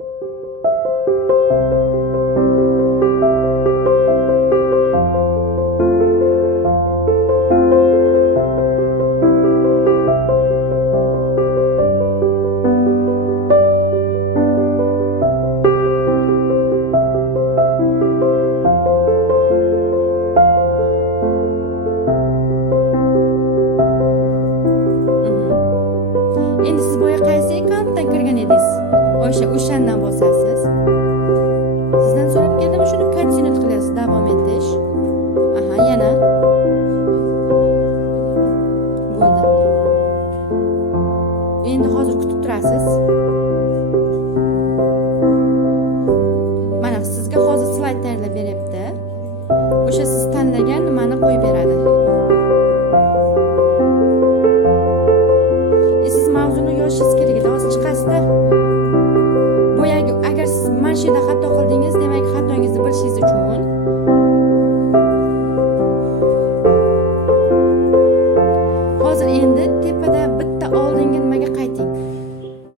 Endi siz boya qaysi akkauntdan kirgan edingiz? O'shandan bosasiz. Sizdan so'rab keldim, shuni continue qilyapsiz, davom etish. Aha, yana. Bo'ldi. Endi hozir kutib turasiz. Mana sizga hozir slayd tayyorlab beryapti. O'sha siz tanlagan nimani qo'yib beradi. Siz mavzuni yozishingiz kerak edi. Hozir chiqasizda. Boyagi agar siz mana shu yerda xato qildingiz, demak xatongizni bilishingiz uchun hozir endi tepada bitta oldingi nimaga qayting.